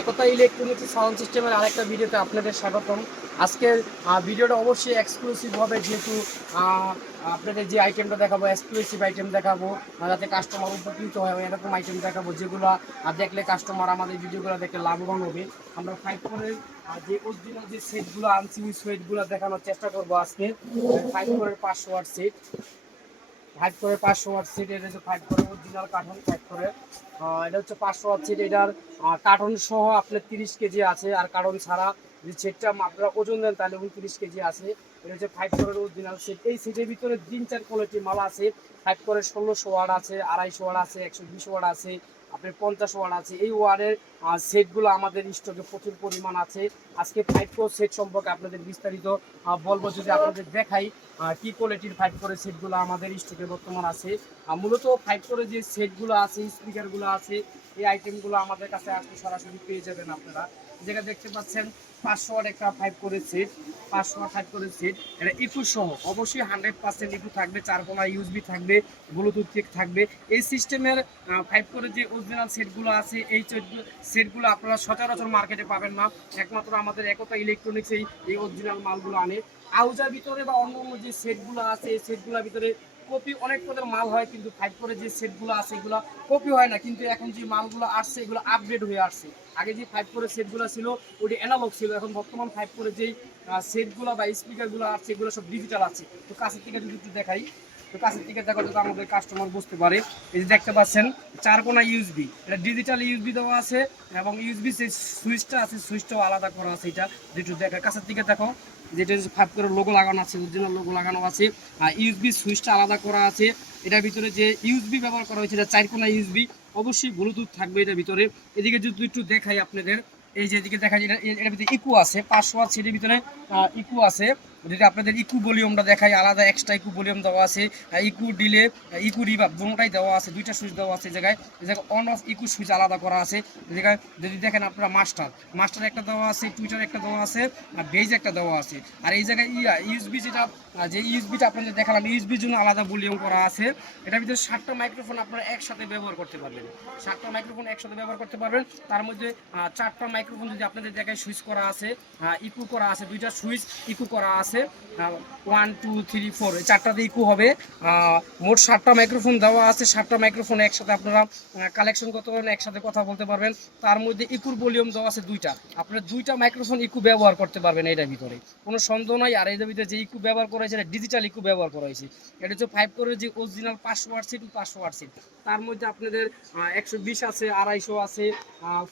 একতা electronics sound সিস্টেমের আরেকটা ভিডিওতে আপনাদের স্বাগতম। আজকের ভিডিওটা অবশ্যই এক্সক্লুসিভ হবে, যেহেতু আপনাদের যে আইটেমটা দেখাবো এক্সক্লুসিভ আইটেম দেখাবো, যাতে কাস্টমার উপকৃত হয় এরকম আইটেম দেখাবো, যেগুলো দেখলে কাস্টমার আমাদের ভিডিওগুলো দেখে লাভবান হবে। আমরা 5 যে অরিজিনাল যে সেটগুলো আনছি ওই সেটগুলো দেখানোর চেষ্টা করবো আজকে। 5 500 ওয়াট সেট, 5 500 ওয়াট সেট। এটা হচ্ছে 5 অরিজিনাল কার্টন 5 এটা হচ্ছে 500 ওয়াট সেট। এটার কার্টন সহ আপনার 30 কেজি আছে, আর কার্টন ছাড়া যে সেটটা আপনারা ওজন দেন তাহলে 29 কেজি আছে। এটা হচ্ছে 5 অরিজিনাল সেট। এই সেটের ভিতরে 3-4 কোয়ালিটির মাল আছে। 1600 ওয়াট আছে, 250 ওয়াট আছে, 120 ওয়াট আছে, আপনার 50 ওয়াট আছে। এই ওয়ার্ডের সেটগুলো আমাদের স্টকে প্রচুর পরিমাণ আছে। আজকে 5 সেট সম্পর্কে আপনাদের বিস্তারিত বলবো। যদি আপনাদের দেখাই কি কোয়ালিটির 5 সেটগুলো আমাদের স্টকে বর্তমান আছে। মূলত 5 যে সেটগুলো আছে, স্পিকারগুলো আছে, এই আইটেমগুলো আমাদের কাছে আসলে সরাসরি পেয়ে যাবেন আপনারা। যেটা দেখতে পাচ্ছেন 500 ওয়াট একটা 5 সেট, 500 ওয়াট 5 সেট। এটা ইকু সহ, অবশ্যই 100% ইকু থাকবে, 4 কোনা ইউএসবি থাকবে, ব্লুটুথ কেক থাকবে। এই সিস্টেমের 5 যে অরিজিনাল সেটগুলো আছে, এই সেটগুলো আপনারা সচরাচর মার্কেটে পাবেন না। একমাত্র আমাদের একতা ইলেকট্রনিক্স এই অরিজিনাল মালগুলো আনে। আউজার ভিতরে বা অন্য অন্য যে সেটগুলো আছে, এই সেটগুলোর ভিতরে কপি অনেক পদের মাল হয়, কিন্তু 5 যে সেটগুলো আছে এগুলো কপি হয় না। কিন্তু এখন যে মালগুলো আসছে এগুলো আপগ্রেড হয়ে আসছে। আগে যে 5 সেটগুলো ছিল ওটি অ্যানালগ ছিল, এখন বর্তমান 5 যেই সেটগুলো বা স্পিকারগুলো আসছে এগুলো সব ডিজিটাল আছে। তো কাছের থেকে যদি একটু দেখাই, তো কাছের থেকে দেখা যাতে আমাদের কাস্টমার বুঝতে পারে। এই যে দেখতে পাচ্ছেন 4 কোনা ইউএসবি, এটা ডিজিটাল ইউএসবি দেওয়া আছে, এবং ইউএসবি যে সুইচটা আছে সুইচটাও আলাদা করা আছে। এটা যেটু দেখা কাছের থেকে দেখো, যেটা 5 লোগো লাগানো আছে, অরিজিনাল লোগো লাগানো আছে, আর ইউএসবি সুইচটা আলাদা করা আছে। এটার ভিতরে যে ইউএসবি ব্যবহার করা হয়েছে এটা 4 কোনা ইউএসবি, অবশ্যই ব্লুটুথ থাকবে এটার ভিতরে। এদিকে যদি একটু দেখাই আপনাদের, এই যে এদিকে দেখা যায় এটার ভিতরে ইকু আছে, 500 ওয়াট সেটের ভিতরে ইকু আছে। যদি আপনাদের ইকু ভলিউমটা দেখাই, আলাদা এক্সট্রা ইকু ভলিউম দেওয়া আছে, ইকু ডিলে, ইকু রিভাব দুটোটাই দেওয়া আছে, দুইটা সুইচ দেওয়া আছে। এই জায়গায় অন অফ ইকু সুইচ আলাদা করা আছে। এই জায়গায় যদি দেখেন আপনারা মাস্টার একটা দেওয়া আছে, টুইটার একটা দেওয়া আছে, আর বেজ একটা দেওয়া আছে। আর এই জায়গায় ইউএসবি যেটা, যে ইউএসবিটা আপনাদের দেখালাম, ইউএসবির জন্য আলাদা ভলিউম করা আছে। এটার ভিতরে 7টা মাইক্রোফোন আপনারা একসাথে ব্যবহার করতে পারবেন। 7টা মাইক্রোফোন একসাথে ব্যবহার করতে পারবেন। তার মধ্যে 4টা মাইক্রোফোন যদি আপনাদের জায়গায় সুইচ করা আছে, ইকু করা আছে, দুইটা সুইচ ইকু করা আছে, 1 2 3 4 এই 4টাতে ইকু হবে। মোট 7টা মাইক্রোফোন দেওয়া আছে। 7টা মাইক্রোফোন একসাথে আপনারা কালেকশন করতে পারবেন, একসাথে কথা বলতে পারবেন। তার মধ্যে ইকুর ভলিউম দেওয়া আছে দুইটা, আপনারা 2টা মাইক্রোফোন ইকু ব্যবহার করতে পারবেন এটার ভিতরে, কোনো সন্দেহ নাই। আর এটার ভিতরে যে ইকু ব্যবহার করা হয়েছে এটা ডিজিটাল ইকু ব্যবহার করা হয়েছে। এটা হচ্ছে 5 যে original 500 watt set, 500 watt set. তার মধ্যে আপনাদের 120 আছে, 250 আছে,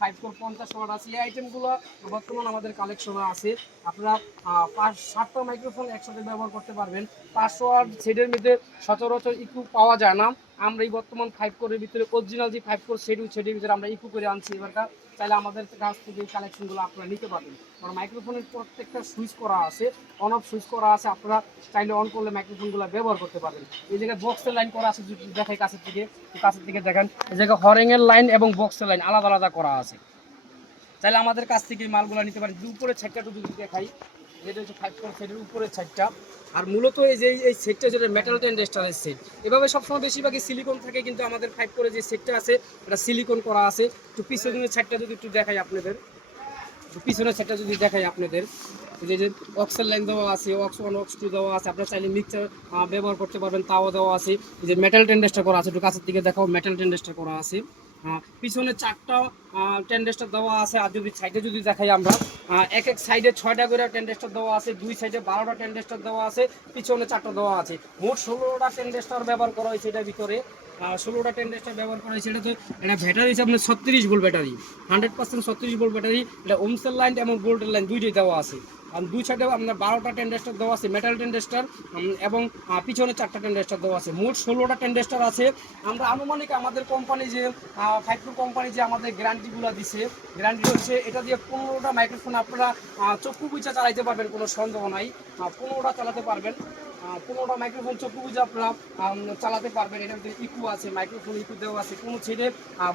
50 ওয়াট আছে। এই আইটেমগুলো বর্তমান আমাদের কালেকশনে আছে। আপনারা 7টা মাইক্রোফোন একসাথে ব্যবহার করতে পারবেন। 500 ওয়াট সেটের মধ্যে সচরাচর ইকু পাওয়া যায় না। আমরা এই বর্তমান 5 ভিতরে অরিজিনাল যে 5 সেট, ওই সেটের ভিতরে আমরা ইকু করে আনছি এবারকার। চাইলে আমাদের কাছ থেকে এই কালেকশনগুলো আপনারা নিতে পারবেন। কারণ মাইক্রোফোনের প্রত্যেকটা সুইচ করা আছে, অন অফ সুইচ করা আছে, আপনারা চাইলে অন করলে মাইক্রোফোনগুলো ব্যবহার করতে পারবেন। এই জায়গায় বক্সের লাইন করা আছে, যদি দেখাই কাছের থেকে দেখেন, এই জায়গায় হরিংয়ের লাইন এবং বক্সের লাইন আলাদা আলাদা করা আছে। চাইলে আমাদের কাছ থেকে এই মালগুলো নিতে পারেন। উপরের ছাইডটা যদি দেখাই, যেটা হচ্ছে 5 সেটের উপরের ছাইডটা। আর মূলত এই সেটটা যেটা মেটাল টেন্ডেস্টারের সেট, এভাবে সবসময় বেশিরভাগই সিলিকন থাকে, কিন্তু আমাদের 5 যে সেটটা আছে এটা সিলিকন করা আছে। তো পিছনের ছাইডটা যদি একটু দেখাই আপনাদের, পিছনের সেটটা যদি দেখাই আপনাদের, যে অক্সেল লাইন দেওয়া আছে, অক্স 1 অক্স 2 দেওয়া আছে, আপনারা চাইলে মিক্সার ব্যবহার করতে পারবেন, তাও দেওয়া আছে। যে মেটাল টেন্ডেস্টার করা আছে, একটু কাছের দিকে দেখাও, মেটাল টেন্ডেস্টার করা আছে। পিছনে 4টা টেন্ডেস্টার দেওয়া আছে। আর যদি সাইডে যদি দেখাই আমরা, এক সাইডে 6টা করে টেন্ডেস্টার দেওয়া আছে, দুই সাইডে 12টা টেন্ডেস্টার দেওয়া আছে, পিছনে 4টা দেওয়া আছে। মোট 16টা টেন্ডেস্টার ব্যবহার করা হয়েছে এটার ভিতরে। 16টা টেন্ডেস্টার ব্যবহার করা হয়েছে। এটা তো এটা ব্যাটারি হিসাবে আপনার 36 ভোল্ট ব্যাটারি, 100% 36 ভোল্ট ব্যাটারি। এটা ওমসেল লাইন এবং ভোল্টের লাইন দুইটাই দেওয়া আছে। আর দুই সাইডে আপনার 12টা টেন্ডেস্টার দেওয়া আছে, মেটাল টেন্ডেস্টার, এবং পিছনে 4টা টেন্ডেস্টার দেওয়া আছে। মোট 16টা টেন্ডেস্টার আছে। আমরা আনুমানিক আমাদের কোম্পানি যে 5 কোম্পানি যে আমাদের গ্যারান্টিগুলো দিছে, গ্যারান্টি হচ্ছে এটা দিয়ে 15টা মাইক্রোফোন আপনারা চক্ষু বুঝা চালাইতে পারবেন, কোনো সন্দেহ নাই। 15টা চালাতে পারবেন, 15টা মাইক্রোফোন চক্ষু বুঝে আপনারা চালাতে পারবেন। এটার ভিতরে ইকু আছে, মাইক্রোফোন ইকু দেওয়া আছে। কোনো ছেড়ে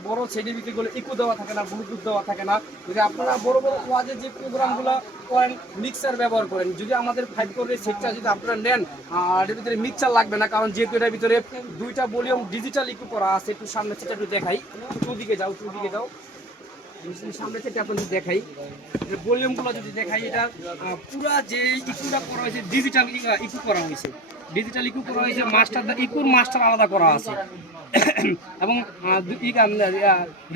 বড় ছেড়ে ভিতরে গেলে ইকু দেওয়া থাকে না, ব্লুটুথ দেওয়া থাকে না। যদি আপনারা বড় বড় ওয়াজের যে প্রোগ্রামগুলো করেন, মিক্সার ব্যবহার করেন, যদি আমাদের 5 সেটটা যদি আপনারা নেন, এটার ভিতরে মিক্সার লাগবে না, কারণ যেহেতু এটার ভিতরে 2টা ভলিউম ডিজিটাল ইকু করা আছে। একটু সামনে সেটা একটু দেখাই, টু দিকে যাও। সামনে থেকে আপনাদের দেখাই, ভলিউমগুলো যদি দেখাই, এটা পুরা যে ইকুটা করা হয়েছে ডিজিটাল ইকু করা হয়েছে, ডিজিটাল ইকু করা হয়েছে, মাস্টার ইকুর মাস্টার আলাদা করা আছে এবং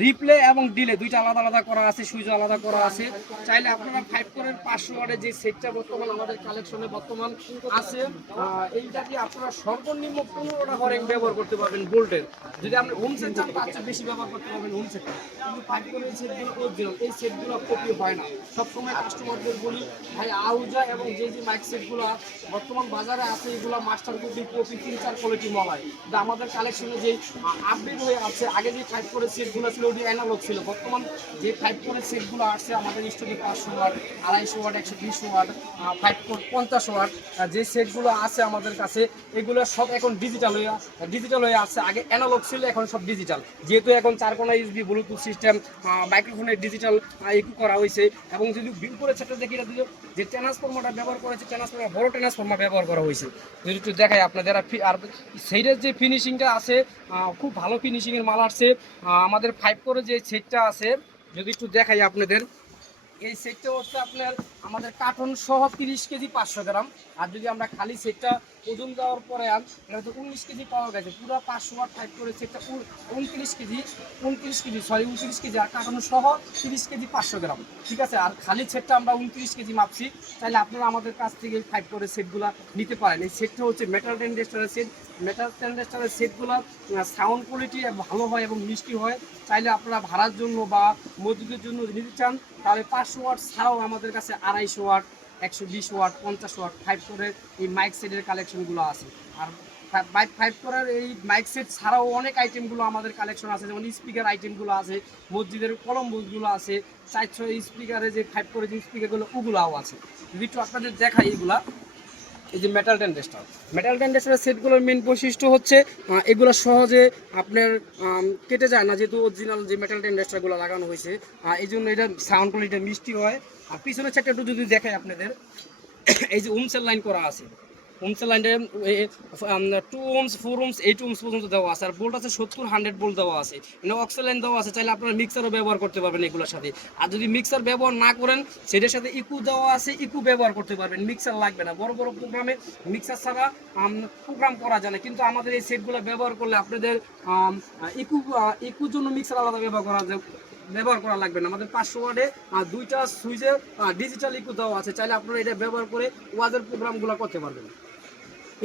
রিপ্লে এবং ডিলে দুইটা আলাদা আলাদা করা আছে, সুইচ আলাদা করা আছে। চাইলে আপনারা 5 কোরের 500 ওয়াটের যে সেটটা বর্তমান আমাদের কালেকশনে বর্তমান আছে, এইটাকে আপনারা সর্বনিম্ন 15টা হরিং ব্যবহার করতে পারবেন ভোল্টের। যদি আপনি হোম সেট চান তার চেয়ে বেশি ব্যবহার করতে পারবেন হোম সেটটা। কিন্তু 5 কোরের সেটগুলো অরিজিনাল, এই সেটগুলো কপি হয় না। সবসময় কাস্টমারদের বলি ভাই আউজা এবং যে মাইক সেটগুলো বর্তমান বাজারে আছে এগুলো মাস্টার কপি 3-4 কোয়ালিটি মলায়। কিন্তু আমাদের কালেকশনে যে আপডেট হয়ে আছে, আগে যে 5 কোরের সেটগুলো ছিল ওটি অ্যানালগ ছিল, বর্তমান যে 5 কোরের সেটগুলো আসছে আমাদের স্টোরে 500 watt, 250 watt, 120 watt, 5 core 50 watt যে সেটগুলো আছে আমাদের কাছে, এগুলো সব এখন ডিজিটাল হয়ে আসছে। আগে অ্যানালগ ছিল, এখন সব ডিজিটাল। যেহেতু এখন 4 কোনা ইউএসবি ব্লুটুথ সিস্টেম, মাইক্রোফোনের ডিজিটাল ইকু করা হয়েছে। এবং যদি বিলপুরের সেটটা দেখি, এটা যে ট্রান্সফরমারটা ব্যবহার করেছে, ট্রান্সফরমার বড় ট্রান্সফরমার ব্যবহার করা হয়েছে। যদি একটু দেখাই আপনাদের, আর সেইটার যে ফিনিশিংটা আছে খুব ভালো ফিনিশিংয়ের মাল আসছে। আমাদের 5 করে যে সেটটা আছে যদি একটু দেখাই আপনাদের, এই সেটটা হচ্ছে আপনার আমাদের কার্টন সহ 30 কেজি 500 গ্রাম। আর যদি আমরা খালি সেটটা ওজন দেওয়ার পরে এটা তো 19 কেজি পাওয়া গেছে। পুরো 500 ওয়াট 5 করে সেটটা 29 কেজি আর কার্টন সহ 30 কেজি 500 গ্রাম, ঠিক আছে। আর খালি সেটটা আমরা 29 কেজি মাপছি। তাহলে আপনারা আমাদের কাছ থেকে 5 করে সেটগুলো নিতে পারেন। এই সেটটা হচ্ছে মেটাল টেন্ডেস্টারের সেট। মেটাল টেন্ডেস্টারের সেটগুলো সাউন্ড কোয়ালিটি ভালো হয় এবং মিষ্টি হয়। চাইলে আপনারা ভাড়ার জন্য বা মজুদের জন্য নিতে চান তাহলে 500 ওয়াট ছাড়াও আমাদের কাছে 250 ওয়াট, 120 ওয়াট, 50 ওয়াট 5 কোরের এই মাইক সেটের কালেকশনগুলো আছে। আর 5 কোরের এই মাইক সেট ছাড়াও অনেক আইটেমগুলো আমাদের কালেকশন আছে, যেমন স্পিকার আইটেমগুলো আছে, মসজিদের কলম্বোসগুলো আছে, 400 স্পিকারে যে 5 কোরের যে স্পিকারগুলো ওগুলাও আছে। যদি একটু আপনাদের দেখাই এগুলা, এই যে মেটাল টেন্ডেস্টারের সেটগুলোর মেন বৈশিষ্ট্য হচ্ছে এগুলো সহজে আপনার কেটে যায় না, যেহেতু অরিজিনাল যে মেটাল টেন্ডেস্টারগুলো লাগানো হয়েছে, এই জন্য এটা সাউন্ড কোয়ালিটি মিষ্টি হয়। আর পিছনের সাইডটা একটু যদি দেখাই আপনাদের, এই যে ওমসেল লাইন করা আছে, ওমসেল লাইনে 2 ওমস, 4 ওমস, 8 ওমস পর্যন্ত দেওয়া আছে। আর বোল্ট আছে 70-100 বোল্ট দেওয়া আছে, মানে অক্সেল লাইন দেওয়া আছে। চাইলে আপনারা মিক্সারও ব্যবহার করতে পারবেন এগুলোর সাথে। আর যদি মিক্সার ব্যবহার না করেন, সেটার সাথে ইকু দেওয়া আছে, ইকু ব্যবহার করতে পারবেন, মিক্সার লাগবে না। বড় বড় প্রোগ্রামে মিক্সার ছাড়া প্রোগ্রাম করা যায় না, কিন্তু আমাদের এই সেটগুলো ব্যবহার করলে আপনাদের ইকুর জন্য মিক্সার আলাদা ব্যবহার করা লাগবে না। আমাদের 500 ওয়াটে 2টা সুইচে ডিজিটাল ইকু দেওয়া আছে, চাইলে আপনারা এটা ব্যবহার করে ওয়াজের প্রোগ্রামগুলো করতে পারবেন।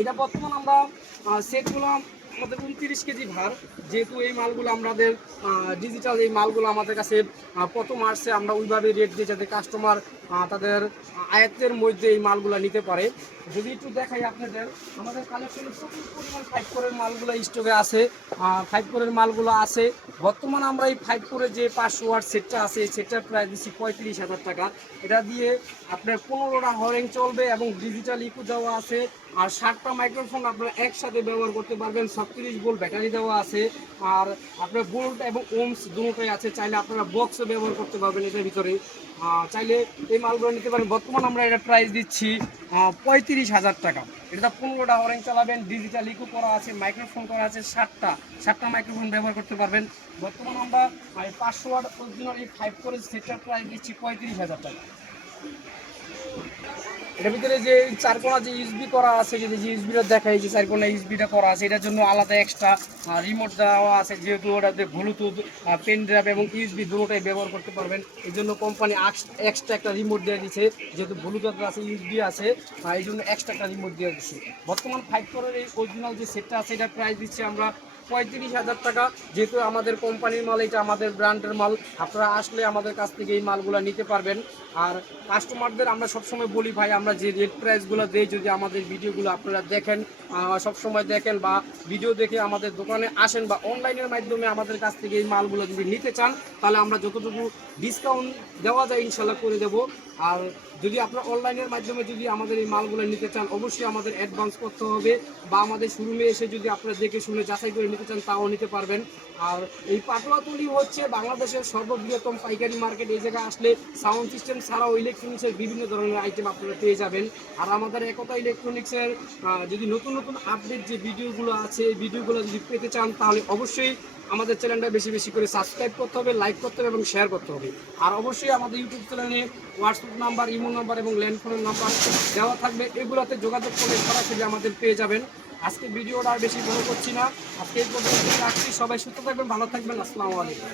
এটা বর্তমান আমরা সেটগুলো আমাদের 29 কেজি ভার, যেহেতু এই মালগুলো আমাদের ডিজিটাল, এই মালগুলো আমাদের কাছে প্রথম আসছে, আমরা ওইভাবে রেট দিয়ে যাতে কাস্টমার তাদের আয়ত্তের মধ্যে এই মালগুলো নিতে পারে। যদি একটু দেখাই আপনাদের, আমাদের কালেকশনে প্রচুর পরিমাণ 5 কোরের মালগুলো স্টকে আছে, 5 কোরের মালগুলো আছে। বর্তমান আমরা এই 5 কোরের যে 500 ওয়াট সেটটা আছে, এই সেটটার প্রায় দিচ্ছি 35,000 টাকা। এটা দিয়ে আপনার 15টা হরিং চলবে এবং ডিজিটাল ইকু দেওয়া আছে। আর 7টা মাইক্রোফোন আপনারা একসাথে ব্যবহার করতে পারবেন। 37 ভোল্ট ব্যাটারি দেওয়া আছে। আর আপনার ভোল্ট এবং ওমস দুটোই আছে, চাইলে আপনারা বক্সও ব্যবহার করতে পারবেন এটার ভিতরে। চাইলে এই মালগুলো নিতে পারেন। বর্তমান আমরা এটা প্রাইস দিচ্ছি 35,000 টাকা। এটা 15টা হরিং চালাবেন, ডিজিটাল ইকু করা আছে, মাইক্রোফোন করা আছে, 7টা মাইক্রোফোন ব্যবহার করতে পারবেন। বর্তমান আমরা 500 ওয়াট অরিজিনাল এই 5 করে সেটটার প্রাইস দিচ্ছি 35,000 টাকা। এটার ভিতরে যে 4 কোণা যে ইউএসবি করা আছে, যে ইউএসবিটা দেখাই, যে 4 কোণা ইউএসবিটা করা আছে, এটার জন্য আলাদা এক্সট্রা রিমোট দেওয়া আছে। যেহেতু ওটাতে ব্লুটুথ, পেন ড্রাইভ এবং ইউএসবি দুটোটাই ব্যবহার করতে পারবেন, এই জন্য কোম্পানি এক্সট্রা একটা রিমোট দিয়ে দিচ্ছে। যেহেতু ব্লুটুথ আছে, ইউএসবি আছে, এই জন্য এক্সট্রা একটা রিমোট দিয়ে দিচ্ছে। বর্তমান 5 কোরের এই অরিজিনাল যে সেটটা আছে, এটার প্রাইস দিচ্ছি আমরা 35,000 টাকা। যেহেতু আমাদের কোম্পানির মাল, এটা আমাদের ব্র্যান্ডের মাল, আপনারা আসলে আমাদের কাছ থেকে এই মালগুলো নিতে পারবেন। আর কাস্টমারদের আমরা সবসময় বলি ভাই, আমরা যে রেট প্রাইসগুলো দিই, যদি আমাদের ভিডিওগুলো আপনারা দেখেন, সবসময় দেখেন বা ভিডিও দেখে আমাদের দোকানে আসেন বা অনলাইনের মাধ্যমে আমাদের কাছ থেকে এই মালগুলো যদি নিতে চান, তাহলে আমরা যতটুকু ডিসকাউন্ট দেওয়া যায় ইনশাল্লাহ করে দেব। আর যদি আপনার অনলাইনের মাধ্যমে যদি আমাদের এই মালগুলো নিতে চান, অবশ্যই আমাদের অ্যাডভান্স করতে হবে, বা আমাদের শোরুমে এসে যদি আপনারা দেখে শুনে যাচাই করে নিতে চান তাও নিতে পারবেন। আর এই পাটোয়াতলি হচ্ছে বাংলাদেশের সর্ববৃহত্তম পাইকারি মার্কেট। এই জায়গায় আসলে সাউন্ড সিস্টেম ছাড়াও ইলেকট্রনিক্সের বিভিন্ন ধরনের আইটেম আপনারা পেয়ে যাবেন। আর আমাদের একতা ইলেকট্রনিক্সের যদি নতুন নতুন আপডেট যে ভিডিওগুলো আছে, এই ভিডিওগুলো যদি পেতে চান, তাহলে অবশ্যই আমাদের চ্যানেলটা বেশি বেশি করে সাবস্ক্রাইব করতে হবে, লাইক করতে হবে এবং শেয়ার করতে হবে। আর অবশ্যই আমাদের ইউটিউব চ্যানেলে হোয়াটসঅ্যাপ নাম্বার, ইমো নাম্বার এবং ল্যান্ডফোনের নাম্বার দেওয়া থাকবে, এগুলোতে যোগাযোগ করে সরাসরি আমাদের পেয়ে যাবেন। আজকে ভিডিওটা আর বেশি বড় করছি না, আজকে এই পর্যন্ত রাখছি। সবাই সুস্থ থাকবেন, ভালো থাকবেন। আসসালামু আলাইকুম।